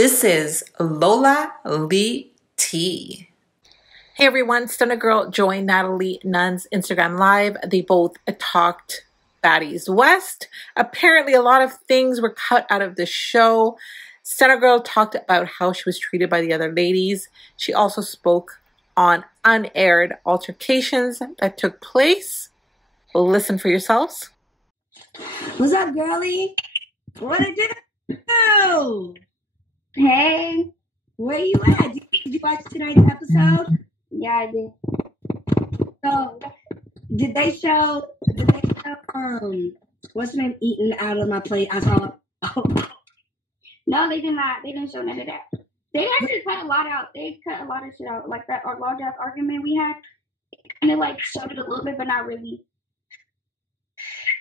This is Lola Lee T. Hey everyone, Stunnagirl joined Natalie Nunn's Instagram Live. They both talked Baddies West. Apparently a lot of things were cut out of the show. Stunnagirl talked about how she was treated by the other ladies. She also spoke on unaired altercations that took place. Listen for yourselves. What's up, girlie? What did you do? Hey. Where you at? Did you watch tonight's episode? Yeah, I did. So, did they show what's her name eating out of my plate? I saw. No, they did not. They didn't show none of that. They actually cut a lot out. They cut a lot of shit out. Like that large ass argument we had. And it like showed it a little bit, but not really.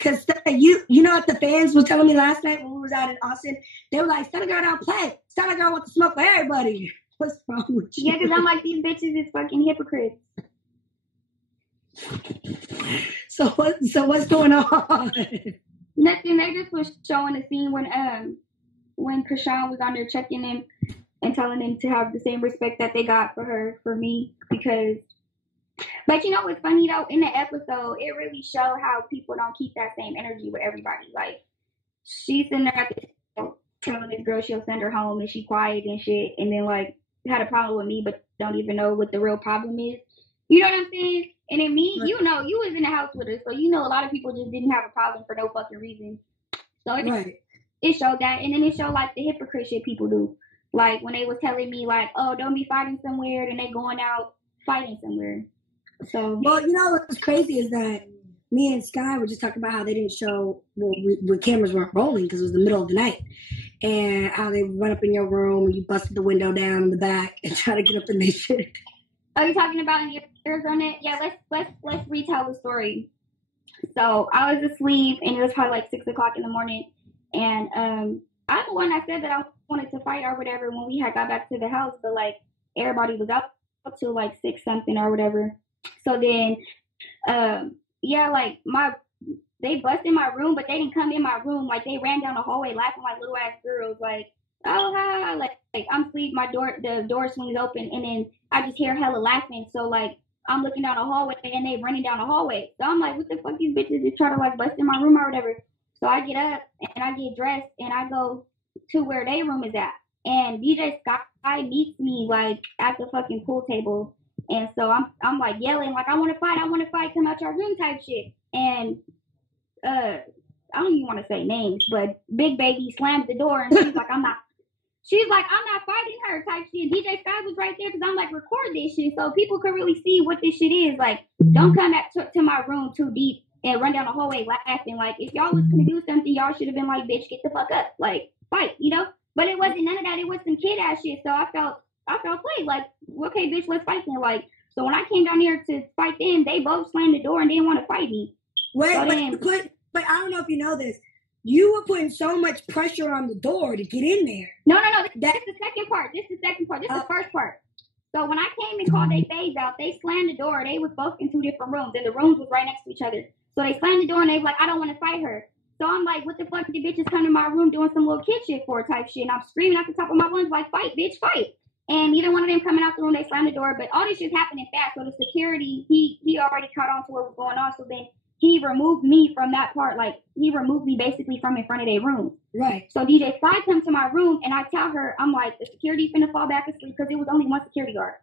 Cause you know what the fans were telling me last night when we was out in Austin? They were like, Stunnagirl don't play. Stunnagirl wants to smoke for everybody. What's wrong with you? Yeah, because I'm like, these bitches is fucking hypocrites. So what's going on? Nothing. They just was showing the scene when Chrisean was on there checking him and telling him to have the same respect that they got for me, because. But you know what's funny though? In the episode, it really showed how people don't keep that same energy with everybody. Like, she's sitting there at the telling this girl she'll send her home and she quiet and shit, and then like had a problem with me, but don't even know what the real problem is. You know what I'm saying? And then me, you know, you was in the house with us, so you know a lot of people just didn't have a problem for no fucking reason. So it showed that, and then it showed like the hypocrite shit people do. Like when they was telling me like, oh, don't be fighting somewhere, and they going out fighting somewhere. So, well, you know what's crazy is that me and Sky were just talking about how they didn't show when cameras weren't rolling because it was the middle of the night, and how they run up in your room and you busted the window down in the back and try to get up in their shit. Are you talking about in Arizona? Yeah, let's retell the story. So I was asleep and it was probably like 6 o'clock in the morning, and I'm the one that said that I wanted to fight or whatever when we had got back to the house, but like everybody was up till like 6 something or whatever. So then, like they busted my room, but they didn't come in my room. Like they ran down the hallway laughing like little ass girls. Like, oh hi, like I'm asleep. The door swings open, and then I just hear hella laughing. So like I'm looking down the hallway, and they running down the hallway. So I'm like, what the fuck, these bitches just try to like bust in my room or whatever. So I get up and I get dressed and I go to where their room is at, and DJ Sky meets me like at the fucking pool table. And so I'm like yelling, like, I want to fight, come out your room type shit. And I don't even want to say names, but Big Baby slammed the door and she's like, I'm not fighting her type shit. DJ Sky was right there because I'm like, record this shit so people could really see what this shit is. Like, don't come back to my room too deep and run down the hallway laughing. Like, if y'all was going to do something, y'all should have been like, bitch, get the fuck up. Like, fight, you know? But it wasn't none of that. It was some kid ass shit. So I felt played, like, okay, bitch, let's fight then. Like, so when I came down here to fight them, they both slammed the door and didn't want to fight me. But I don't know if you know this. You were putting so much pressure on the door to get in there. No. This is the second part. This is the first part. So when I came and called they phase out, they slammed the door. They was both in 2 different rooms, and the rooms was right next to each other. So they slammed the door and they was like, I don't want to fight her. So I'm like, what the fuck did the bitches come to my room doing some little kid shit for type shit? And I'm screaming at the top of my lungs like, fight, bitch, fight. And neither one of them coming out the room, they slammed the door. But all this shit's happening fast. So the security, he already caught on to what was going on. So then he removed me from that part. Like, he removed me basically from in front of their room. Right. So DJ Sky comes to my room, and I tell her, I'm like, the security finna fall back asleep because it was only one security guard.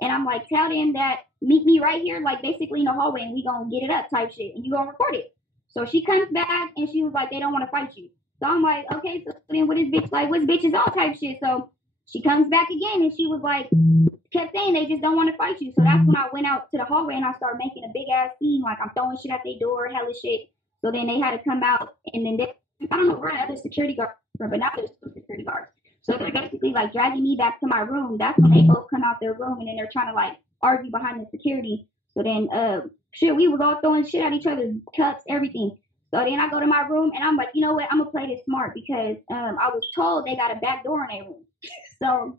And I'm like, tell them that meet me right here, like basically in the hallway, and we gonna get it up type shit. And you gonna record it. So she comes back, and she was like, they don't want to fight you. So I'm like, okay, so then what is bitch like? What's bitches all type shit? So she comes back again, and she was like, kept saying they just don't want to fight you. So that's when I went out to the hallway, and I started making a big ass scene. Like, I'm throwing shit at their door, hella shit. So then they had to come out, and then I don't know where the other security guards were, but now there's 2 security guards. So they're basically like dragging me back to my room. That's when they both come out their room, and then they're trying to like argue behind the security. So then we was all throwing shit at each other, cups, everything. So then I go to my room, and I'm like, you know what? I'm going to play this smart because I was told they got a back door in their room. So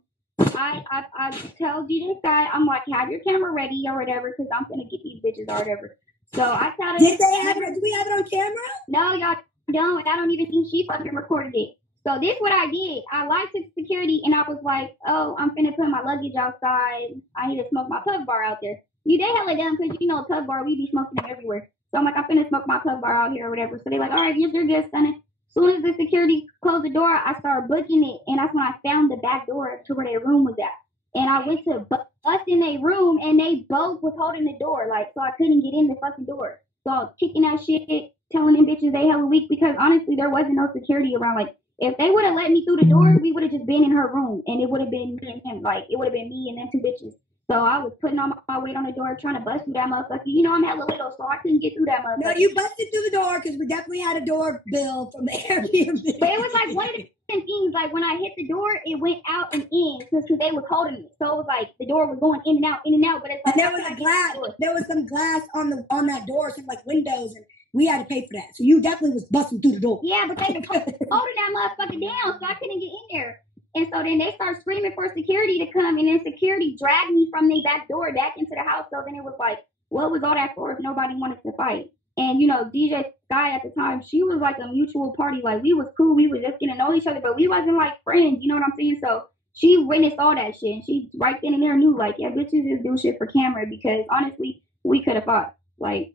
I tell DJ Sky, I'm like, have your camera ready or whatever because I'm going to get these bitches or whatever. So I tell them. Do we have it on camera? No, y'all don't. And I don't even think she fucking recorded it. So this what I did. I lied to security and I was like, oh, I'm finna put my luggage outside. I need to smoke my Puff Bar out there. They hella dumb because you know Puff Bar, we be smoking them everywhere. So I'm like, I'm finna smoke my Puff Bar out here or whatever. So they're like, all right, yes, you're good, Stunning. As soon as the security closed the door, I started booking it, and that's when I found the back door to where their room was at. And I went to bust in their room, and they both was holding the door, like, so I couldn't get in the fucking door. So I was kicking that shit, telling them bitches they hella weak because honestly, there wasn't no security around. Like, if they would have let me through the door, we would have just been in her room, and it would have been me and him. Like, it would have been me and them two bitches. So I was putting on my weight on the door, trying to bust through that motherfucker. You know I'm hella little, so I couldn't get through that motherfucker. No, you busted through the door because we definitely had a door bill from the Airbnb. But it was like one of the things, like when I hit the door, it went out and in because they was holding it. So it was like the door was going in and out, but it's like, and there was a glass. There was some glass on that door, some like windows, and we had to pay for that. So you definitely was busting through the door. Yeah, but they was holding that motherfucker down, so I couldn't get in there. And so then they start screaming for security to come, and then security dragged me from their back door back into the house. So then it was like, what was all that for if nobody wanted to fight? And, you know, DJ Sky at the time, she was like a mutual party. Like, we was cool. We was just getting to know each other, but we wasn't like friends. You know what I'm saying? So she witnessed all that shit, and she right then and there knew, like, yeah, bitches just do shit for camera because, honestly, we could have fought. Like,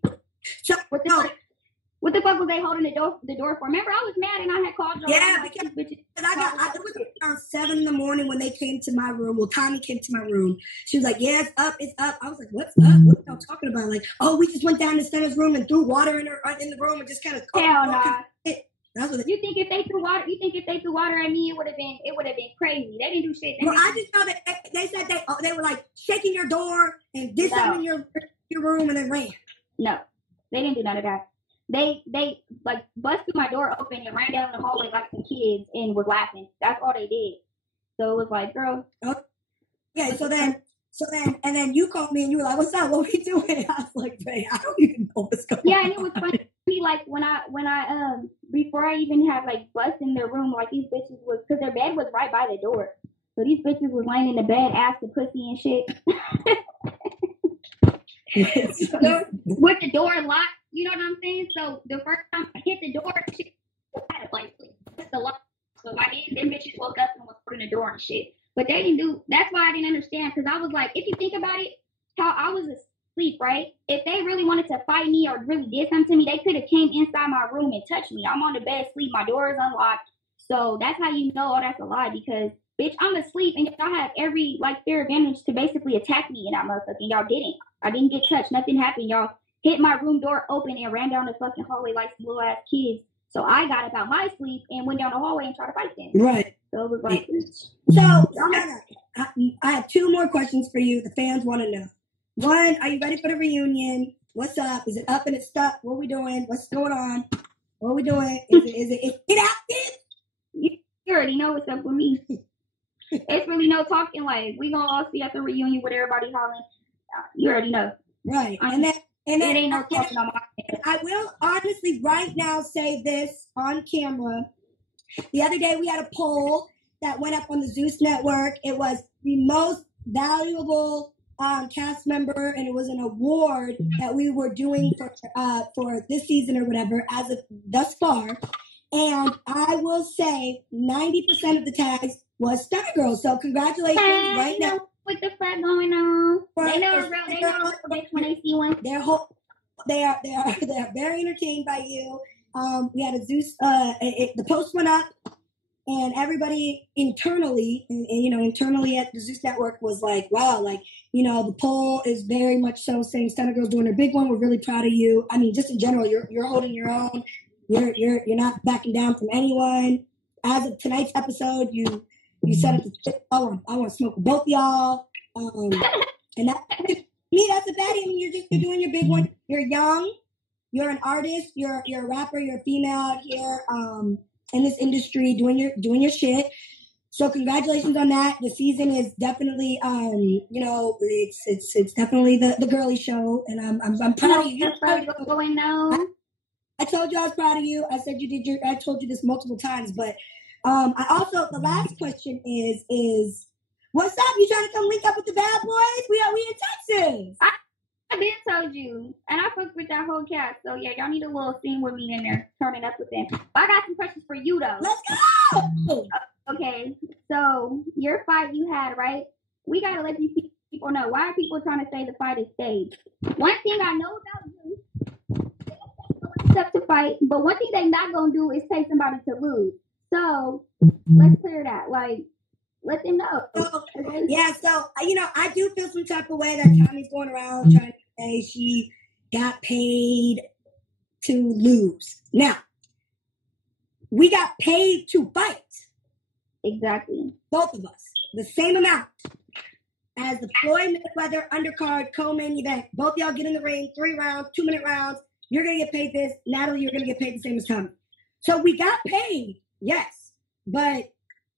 so, what the fuck was they holding the door for? Remember, I was mad and I had called y'all. Yeah, because it was around 7 a.m. when they came to my room. Well, Tommy came to my room. She was like, yeah, it's up. I was like, what's up? What are y'all talking about? Like, oh, we just went down to Stunner's room and threw water in the room and just kind of. Hell nah. You think if they threw water at me, it would have been crazy. They didn't do shit. I just know that they said they were like shaking your door and did something in your room and then ran. No, they didn't do none of that. They like busted my door open and ran down the hallway like some kids and was laughing. That's all they did. So it was like, girl. Okay, so then you called me and you were like, what's up? What we doing? I was like, babe, I don't even know what's going on. Yeah, and it was funny. Like when I before I even had like bust in their room, like these bitches was, because their bed was right by the door. So these bitches was laying in the bed, ass to pussy and shit. With the door locked, you know what I'm saying? So the first time I hit the door, shit, I had to like push the lock. So like them bitches woke up and was putting the door and shit. But they didn't do. That's why I didn't understand, because I was like, if you think about it, how I was asleep, right? If they really wanted to fight me or really did something to me, they could have came inside my room and touched me. I'm on the bed asleep. My door is unlocked. So that's how you know, oh, that's a lie, because bitch, I'm asleep and y'all have every like fair advantage to basically attack me in that motherfucker, and y'all didn't. I didn't get touched. Nothing happened. Y'all hit my room door open and ran down the fucking hallway like some little ass kids. So I got up out my sleep and went down the hallway and tried to fight them. Right. So it was like, I have 2 more questions for you. The fans want to know. 1, are you ready for the reunion? What's up? Is it up and it's stuck? What are we doing? What's going on? What are we doing? Is it active? You already know what's up with me. It's really no talking. Like, we gonna all see at the reunion with everybody hollering. You already know. Right. And then it ain't no talking on my head. I will honestly right now say this on camera. The other day we had a poll that went up on the Zeus Network. It was the most valuable cast member, and it was an award that we were doing for this season or whatever as of thus far. And I will say 90% of the tags was stunnagirl. So congratulations right now. What the fuck going on? They know a real bitch when they see one. They are very entertained by you. We had a Zeus. The post went up, and everybody internally, internally at the Zeus Network was like, "Wow, like the poll is very much so saying stunnagirl's doing her big one. We're really proud of you. I mean, just in general, you're holding your own. You're not backing down from anyone. As of tonight's episode, you set up the I want to smoke with both y'all. And that's a baddie. I mean, you're doing your big one. You're young. You're an artist. You're a rapper. You're a female out here in this industry doing your shit. So congratulations on that. The season is definitely it's definitely the girly show, and I'm proud of you. I told you I was proud of you. I said I told you this multiple times, but the last question is what's up? You trying to come link up with the bad boys? We in Texas. I did told you, and I fucked with that whole cast. So yeah, y'all need a little scene with me in there, turning up with them. But I got some questions for you though. Let's go. No. Okay, so your fight you had, right? We gotta let these people know. Why are people trying to say the fight is staged? One thing I know about you, they accept to fight, but one thing they're not gonna do is pay somebody to lose. So let's clear that. Like, let them know. So, yeah, so I do feel some type of way that Tommy's going around trying to say she got paid to lose. Now, we got paid to fight. Exactly. Both of us. The same amount as the Floyd Mayweather undercard co-main event. Both y'all get in the ring, 3 rounds, 2-minute rounds. You're going to get paid this. Natalie, you're going to get paid the same as Tommy. So we got paid, yes. But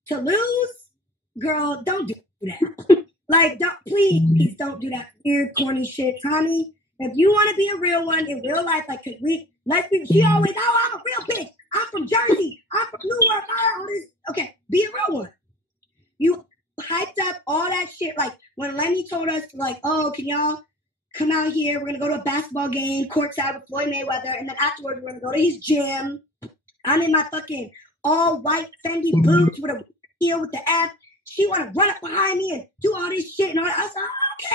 to lose, girl, don't do that. Like, please don't do that weird, corny shit. Tommy, if you want to be a real one in real life, like, she always, I'm a real bitch. I'm from Jersey. I'm from Newark. All this. Okay, be a real one. You hyped up all that shit. Like, when Lenny told us, like, oh, can y'all come out here? We're going to go to a basketball game, courtside with Floyd Mayweather. And then afterwards, we're going to go to his gym. I'm in my fucking all-white Fendi boots with a heel with the F. She want to run up behind me and do all this shit. And all that. I was like,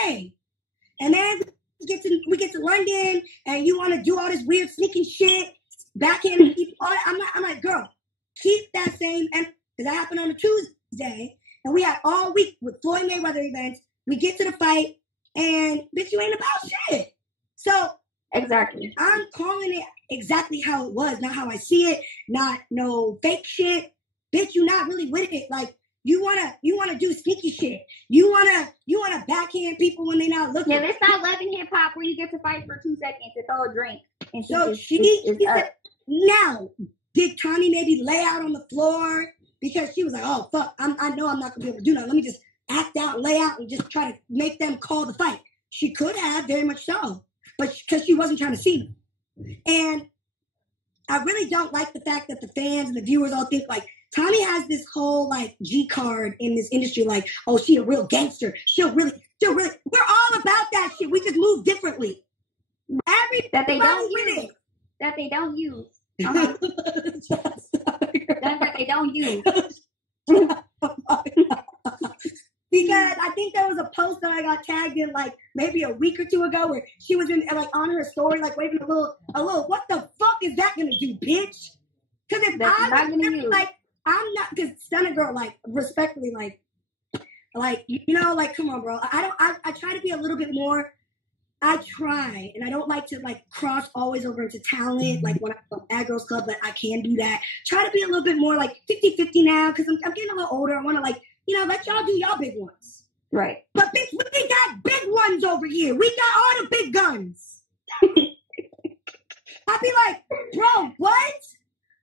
okay. And then we get to London, and you want to do all this weird sneaking shit, backhand people. I'm like, girl, keep that same. And because that happened on a Tuesday, and we had all week with Floyd Mayweather events. We get to the fight, and bitch, you ain't about shit. So exactly, I'm calling it exactly how it was, not how I see it, not no fake shit. Bitch, you not really with it. Like, you wanna do sneaky shit. You wanna backhand people when they not looking. Yeah, it's not Love and Hip Hop where you get to fight for 2 seconds to throw a drink. And so she said, now, did Tommy maybe lay out on the floor because she was like, oh fuck, I know I'm not gonna be able to do nothing. Let me just act out, lay out, and just try to make them call the fight. She could have, very much so, but because she wasn't trying to see me. And I really don't like the fact that the fans and the viewers all think like Tommy has this whole like G card in this industry, like, oh, she a real gangster. She'll really, we're all about that shit. We just move differently. That they don't use. That they don't use. Uh-huh. That they don't use. Because I think there was a post that I got tagged in like maybe a week or 2 ago where she was in like on her story like waving a little. What the fuck is that gonna do, bitch? Because if I'm I'm not, because stunnagirl, like, respectfully, like, like, come on, bro. I try to be a little bit more, I try, and I don't like to, like, cross always over into talent, like, when I'm at Girls Club, but I can do that. Try to be a little bit more, like, 50-50 now, because I'm getting a little older. I want to, like, let y'all do y'all big ones. Right. But, bitch, we got big ones over here. We got all the big guns. I'd be like, bro, what?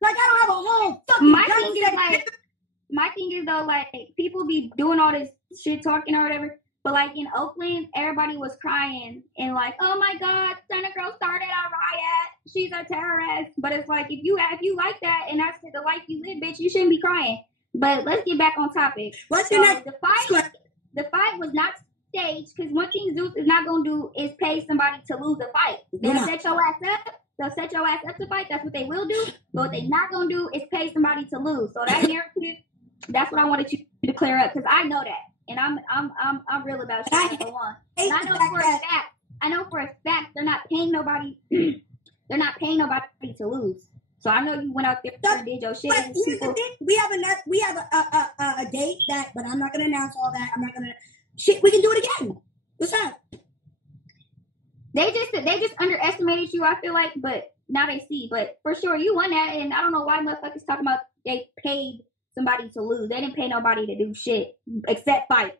Like, I don't have a whole fucking my thing is though, like, people be doing all this shit talking or whatever, but like in Oakland, everybody was crying and like, oh my God, stunnagirl started a riot. She's a terrorist. But it's like, if you like that and that's the life you live, bitch, you shouldn't be crying. But let's get back on topic. What's your next? The fight was not staged because one thing Zeus is not gonna do is pay somebody to lose a fight. They'll set your ass up. They'll set your ass up to fight. That's what they will do. But what they not gonna do is pay somebody to lose. So that narrative, that's what I wanted you to clear up because I know that, and I'm real about shit. And I know for a fact. I know for a fact they're not paying nobody. They're not paying nobody to lose. So I know you went out there and did your shit. But here's the thing: we have a date that, but I'm not gonna announce all that. I'm not gonna. Shit, we can do it again. What's up? They just underestimated you, I feel like, but now they see. But for sure, you won that, and I don't know why motherfuckers talking about they paid somebody to lose. They didn't pay nobody to do shit except fight.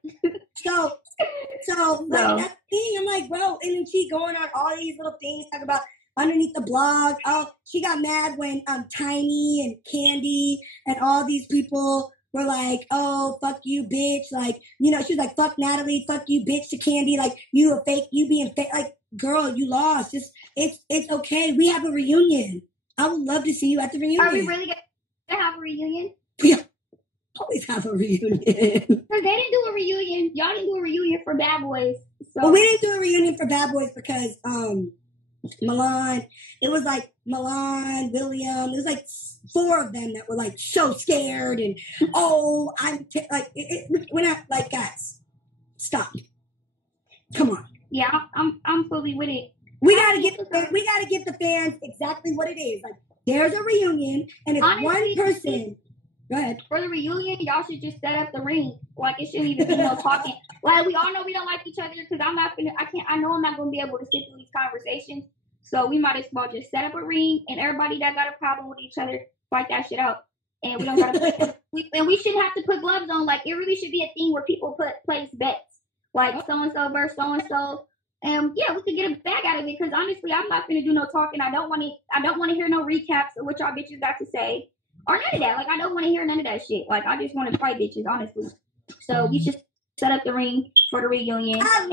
So like that's the thing. I'm like, bro, and then she going on all these little things talking about underneath the blog. Oh, she got mad when Tiny and Candy and all these people were like, oh, fuck you, bitch. Like, she was like, fuck Natalie, fuck you, bitch, to Candy. Like, you a fake, you being fake. Like, girl, you lost. It's okay. We have a reunion. I would love to see you at the reunion. Are we really going to have a reunion? We always have a reunion. Because they didn't do a reunion. Y'all didn't do a reunion for Bad Boys. So. Well, we didn't do a reunion for Bad Boys because Milan. It was like Milan, William. It was like 4 of them that were like so scared and we're not like, guys, stop. Come on. Yeah, I'm fully with it. We gotta give the fans exactly what it is. Like, there's a reunion, and if honestly, one person, go ahead. For the reunion, y'all should just set up the ring. Like, it shouldn't even be no talking. Like, we all know we don't like each other because I know I'm not gonna be able to sit through these conversations. So we might as well just set up a ring, and everybody that got a problem with each other, fight that shit out. And we don't gotta we shouldn't have to put gloves on. Like, it really should be a thing where people place bets. Like, so-and-so versus so-and-so. And yeah, we could get a bag out of it because honestly, I'm not gonna do no talking. I don't want to hear no recaps of what y'all bitches got to say or none of that. Like, I don't want to hear none of that shit. Like, I just want to fight bitches, honestly. So we just set up the ring for the reunion, and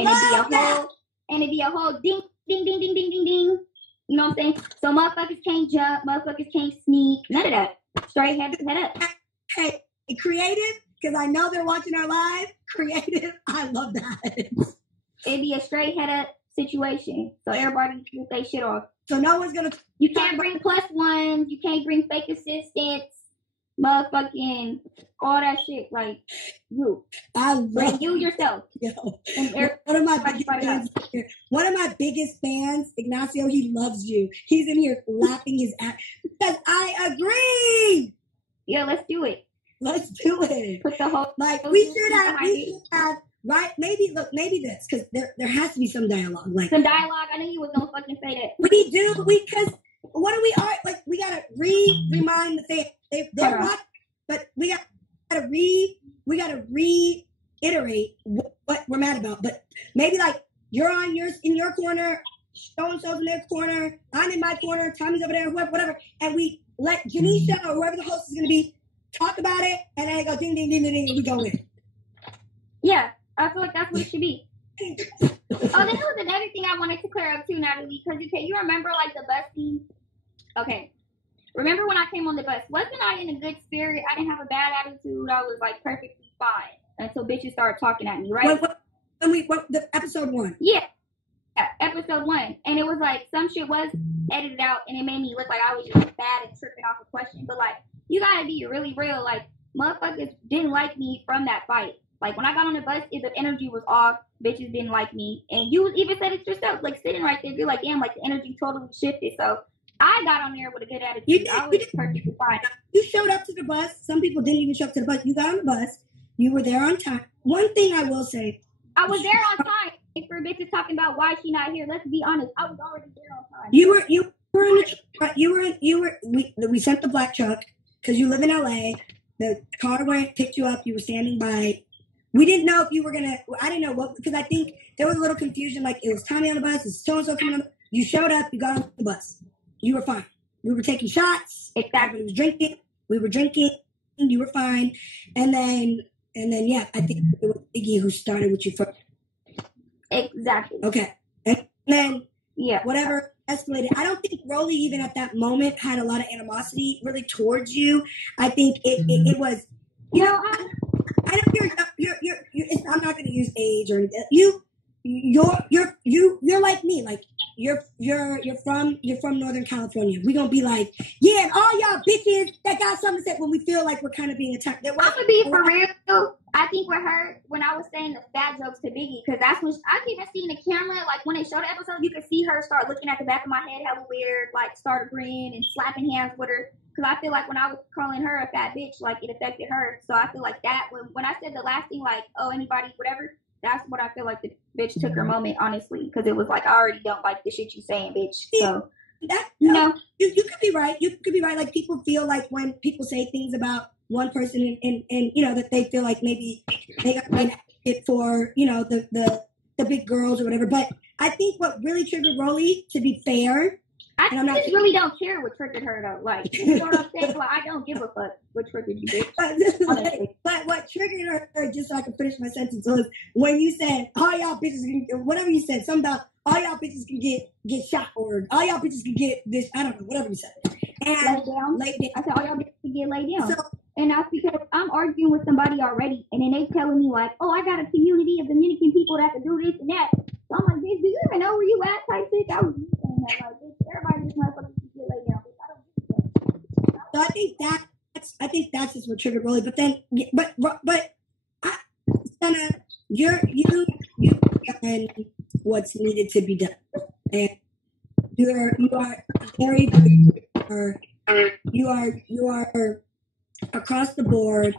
it'd be a whole ding, ding, ding, ding, ding, ding, ding. You know what I'm saying? So motherfuckers can't jump, motherfuckers can't sneak, none of that. Straight head up. Hey, creative, because I know they're watching our live. Creative, I love that. It'd be a straight head up situation. So everybody can get their shit off. So no one's gonna. You can't bring +1s. You can't bring fake assistants. Motherfucking all that shit. Like, you. Bring you yourself. Yo. One of my biggest fans, Ignacio, he loves you. He's in here laughing his ass because I agree. Yeah, let's do it. Let's do it. Put the whole we should have right. Maybe this because there has to be some dialogue. Like some dialogue. I knew you was gonna fucking say that. We do because what do we are like? We gotta remind the fans. They're watching, but we gotta reiterate what we're mad about. But maybe like you're in your corner, so and so's in their corner, I'm in my corner, Tommy's over there, whatever, and we let Janisha or whoever the host is gonna be talk about it, and then it goes ding ding ding ding ding, and we go in. Yeah, I feel like that's what it should be. Then there was another thing I wanted to clear up too, Natalie, because you remember like the bus scene? Okay. Remember when I came on the bus? Wasn't I in a good spirit? I didn't have a bad attitude. I was like perfectly fine until bitches started talking at me, right? The episode 1. Yeah, episode 1. And it was like some shit was edited out and it made me look like I was just bad and tripping off a question. But like, you gotta be really real. Like, motherfuckers didn't like me from that fight. Like, when I got on the bus, the energy was off. Bitches didn't like me. And you even said it yourself, like sitting right there, you're like, damn, like the energy totally shifted. So I got on there with a good attitude. I was perfectly fine. You showed up to the bus. Some people didn't even show up to the bus. You got on the bus. You were there on time. One thing I will say. I was there on time. For bitches talking about why she not here, let's be honest. I was already there on time. We sent the black truck because you live in LA. The car picked you up. You were standing by. We didn't know if you were gonna. I didn't know what, because I think there was a little confusion. Like, it was Tommy on the bus. It's so and so coming on. You showed up. You got on the bus. You were fine. We were taking shots. Exactly. We were drinking. You were fine. And then yeah, I think it was Iggy who started with you first. Exactly. Okay. And then yeah, whatever escalated. I don't think Rolly even at that moment had a lot of animosity really towards you. I think it was. You know, I don't. You're I'm not going to use age or anything. You're like me. Like you're from Northern California. We're gonna be like, yeah, and all y'all bitches that got something to say when we feel like we're kind of being attacked. I'm gonna be for real. I think with her, when I was saying the fat jokes to Biggie, because that's when I keep seeing the camera. Like when they show the episode, you can see her start looking at the back of my head, hella weird, like start agreeing and slapping hands with her. Because I feel like when I was calling her a fat bitch, like it affected her. So I feel like that when I said the last thing, like, oh, anybody, whatever. That's what I feel like the bitch took her moment, honestly, because it was like, I already don't like the shit you saying, bitch. So, you know, you could be right. You could be right. Like, people feel like when people say things about one person and you know, that they feel like maybe they got an advocate for, you know, the big girls or whatever. But I think what really triggered Rolly, to be fair, I just really don't care what triggered her, though. Like, you know what I'm saying? Like, I don't give a fuck what triggered you, bitch. But what triggered her, just so I can finish my sentence, was when you said, all y'all bitches can, whatever you said, something about all y'all bitches can get shot, or all y'all bitches can get this, I don't know, whatever you said. And lay down. I said, all y'all bitches can get laid down. And that's because I'm arguing with somebody already, and then they telling me, like, oh, I got a community of Dominican people that can do this and that. So I'm like, bitch, do you even know where you at type shit? That was saying that. Like, everybody just motherfuckers get laid down. I don't get that. So I think that's just what triggered Rolly. But then, Stunna, you've done what's needed to be done, and you are very, you are across the board.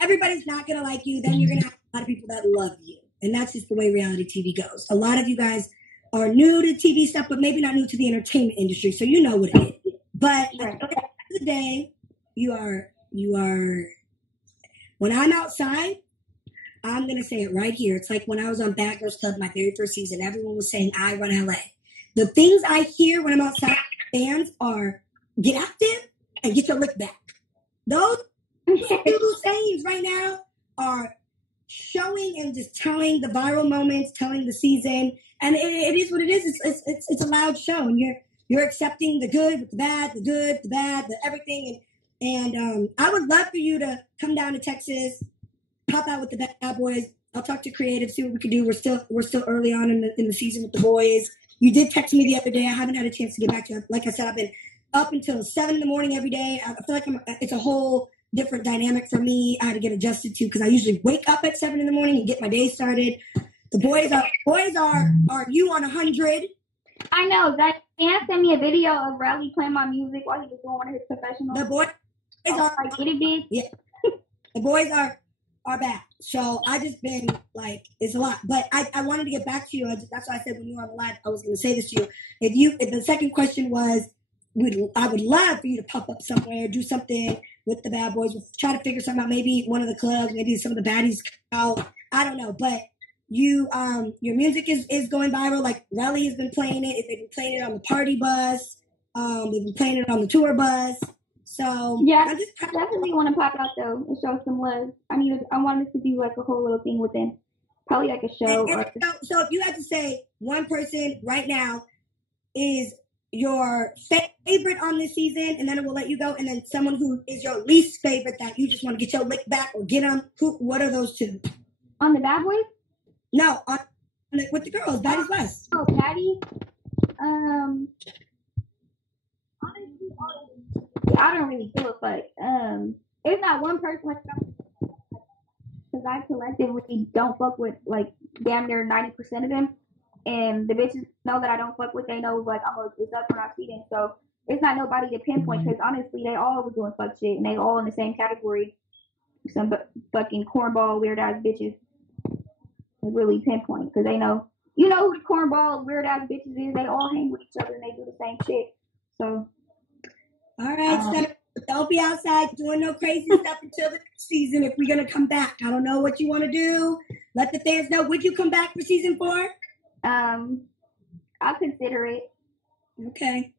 Everybody's not gonna like you. Then you're gonna have a lot of people that love you, and that's just the way reality TV goes. A lot of you guys are new to TV stuff, but maybe not new to the entertainment industry, so you know what it is. But at the end of the day, you are. When I'm outside, I'm gonna say it right here. It's like when I was on Bad Girls Club, my very first season. Everyone was saying I run LA. The things I hear when I'm outside fans are get active and get your lick back. Those two sayings right now are showing and just telling the viral moments, telling the season, and it is what it is. It's a loud show, and you're accepting the good with the bad, the good, the bad, the everything, and I would love for you to come down to Texas, pop out with the bad boys. I'll talk to creative, see what we can do. We're still early on in the season with the boys. You did text me the other day. I haven't had a chance to get back to you. Like I said, I've been up until 7 a.m. every day. I feel like it's a whole different dynamic for me. I had to get adjusted to because I usually wake up at 7 a.m. and get my day started. The boys are you on 100? I know that Dan sent me a video of Raleigh playing my music while he was doing one of his professionals. The boys are like get it big. Yeah, the boys are back. So I just been like it's a lot, but I wanted to get back to you. That's why I said when you were on the live, I was going to say this to you. If the second question was, I would love for you to pop up somewhere, do something with the bad boys. We'll try to figure something out. Maybe one of the clubs, maybe some of the baddies out. I don't know, but you your music is going viral. Like Raleigh has been playing it. They've been playing it on the party bus. They've been playing it on the tour bus. So yeah, I definitely want to pop out though and show some love. I wanted to do like a whole little thing with them, probably like a show. So if you had to say one person right now is your favorite on this season, and then it will let you go, and then someone who is your least favorite that you just want to get your lick back or get them. What are those two? On the bad boys? No, with the girls, baddieswest. Oh, Baddies. I don't really give a fuck. It's not one person like because I collectively don't fuck with like damn near 90% of them, and the bitches know that I don't fuck with. They know like I'm gonna switch up when I see them, so it's not nobody to pinpoint because honestly they all was doing fuck shit and they all in the same category. Some fucking cornball weird ass bitches. They really pinpoint because they know who the cornball weird ass bitches is. They all hang with each other and they do the same shit. So. All right, so don't be outside doing no crazy stuff until the next season if we're going to come back. I don't know what you want to do. Let the fans know. Would you come back for season 4? I'll consider it. Okay.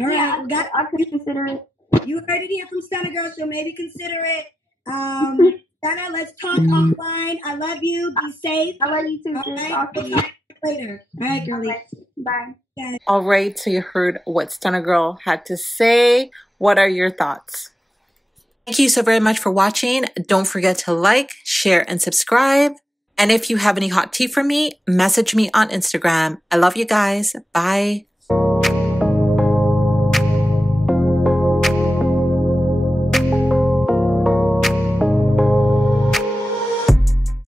All right. I could consider it. You heard it here from Stunnagirl, so maybe consider it. Stunna, let's talk offline. I love you. Be safe. I love you too. All right. Talk to you later. All right, girlie. Okay. Bye. All right, so you heard what Stunnagirl had to say. What are your thoughts? Thank you so very much for watching. Don't forget to like, share, and subscribe. And if you have any hot tea for me, message me on Instagram. I love you guys. Bye.